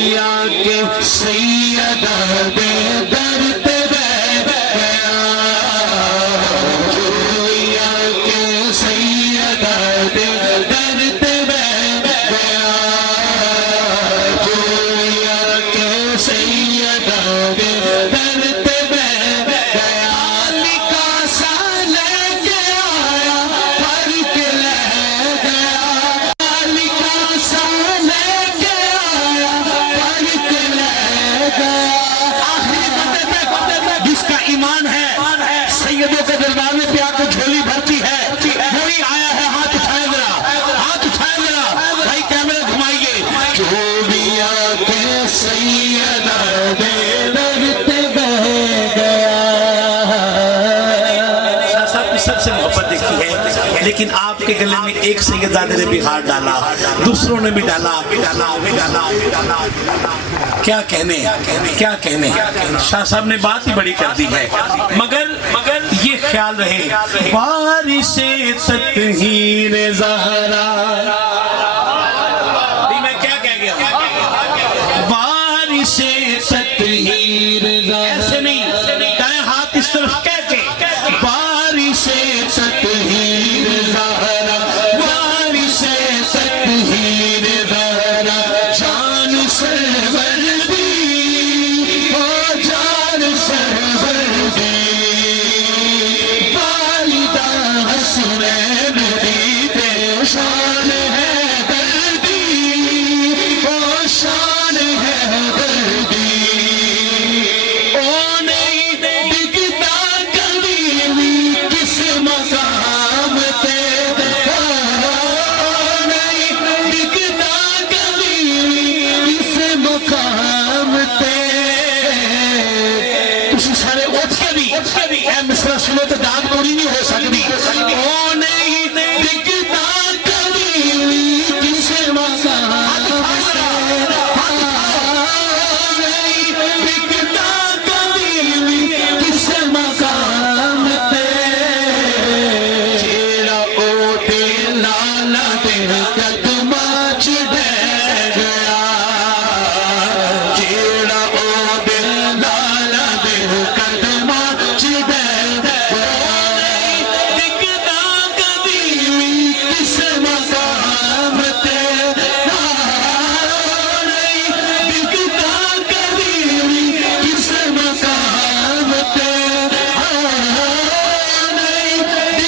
جویا کے سیدہ دے در پہ بیٹھ گیا جویا کے سیدہ دے در پہ بیٹھ گیا جویا کے سیدہ دے در پہ بیٹھ گیا لکھا سا لے کے آیا بھر کے لے گیا لکھا سا لے کے آیا بھر کے لے گیا آخری بندے پہ جس کا ایمان ہے سیدوں کے دربار میں پہ آ کے جھولی بھرتی ہے وہی آیا ہے ہاتھ اٹھائے ذرا بھائی کیمرہ گھمائیے جو بھی آ کے سیدہ دے در پہ بیٹھ گیا صاحب کی سب سے محبت دیکھی ہے لیکن آپ کے گلے میں ایک سیدزادے نے بھی ہاتھ ڈالا دوسروں نے بھی ڈالا کیا کہنے شاہ صاحب نے بات ہی بڑی کر دی ہے مگر یہ خیال رہے بارش تطہیر زہرا میں کیا کہہ گیا بارش تطہیر زہرا ایسے نہیں دائیں ہاتھ اس طرف کہہ کے بارش تطہیر زہرا بارش تطہیر زہرا جان سرور دی او جان سرور دی والدہ حسنین دی بے شان ہے دردی او شان ہے دردی او نہیں ڈگتا کبھی بھی کس مقام پہ نہیں ڈگتا کبھی بھی کس مقام پہ تسی سارے اٹھ کے بھی اے مصرع سنو تو داد پوری نہیں ہو سکتی او نہیں ڈگتا کبھی بھی کس مقام نہیں ڈگتا کبھی بھی کس مقام پہ جیڑا او دے لالا دے قدماں چ ڈہ گیا جیڑا او دے لالا دے قدماں چ ڈہ گیا ڈگتا کبھی بھی کس مقام پہ نہیں ڈگتا کبھی بھی کس مقام پہ نہیں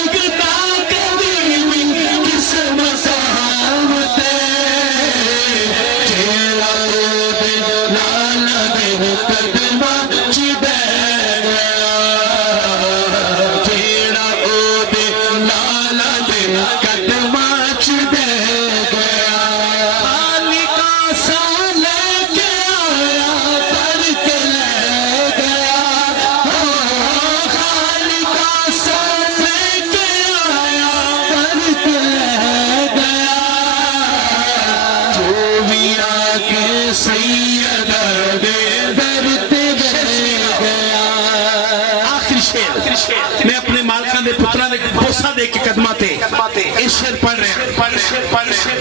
ڈگتا کبھی بھی کس مقام پہ جیڑا او دے لالا دے قدماں چ ڈہ گیا جیڑا او دے لالا دے قدماں چ ڈہ گیا خالقہ سا لے کے آیا بھر کے لے گیا خالقہ سا لے کے آیا بھر کے لے گیا جو بھی آ کے سیدہ دے در پہ بیٹھ گیا آخری شعر میں اپنے مالکان دے پترہ دے بوسہ دے کے قدمہ تے اس شعر پڑھ رہے ہیں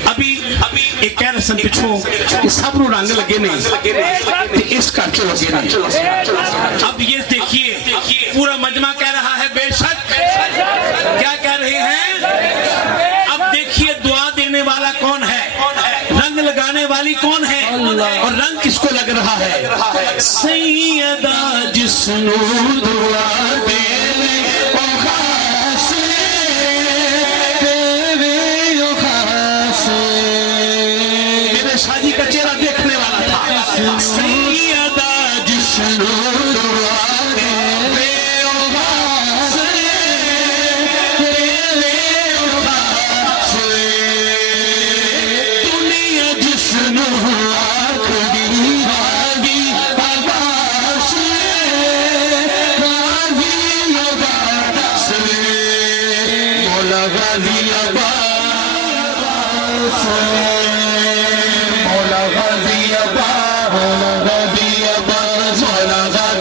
ابھی ایک کہہ رسن پچھوں کہ سب رو رنگ لگے نہیں تے اس کا چو لگے نہیں اب یہ دیکھیے پورا مجمع کہہ رہا ہے بے شک کیا کہہ رہے ہیں اب دیکھیے دعا دینے والا کون ہے رنگ لگانے والی کون ہے اور رنگ کس کو لگ رہا ہے سیدہ جس نو دعا دے او خاص دے او خاص میرے شادی کا چہرہ دیکھنے والا تھا سیدہ جس نو دعا دے او خاص دے او خاص دنیا جس نو آخری غازی عباس غازی عباس مولا غازی عباس مولا غازی عباس مولا غازی عباس مولا غازی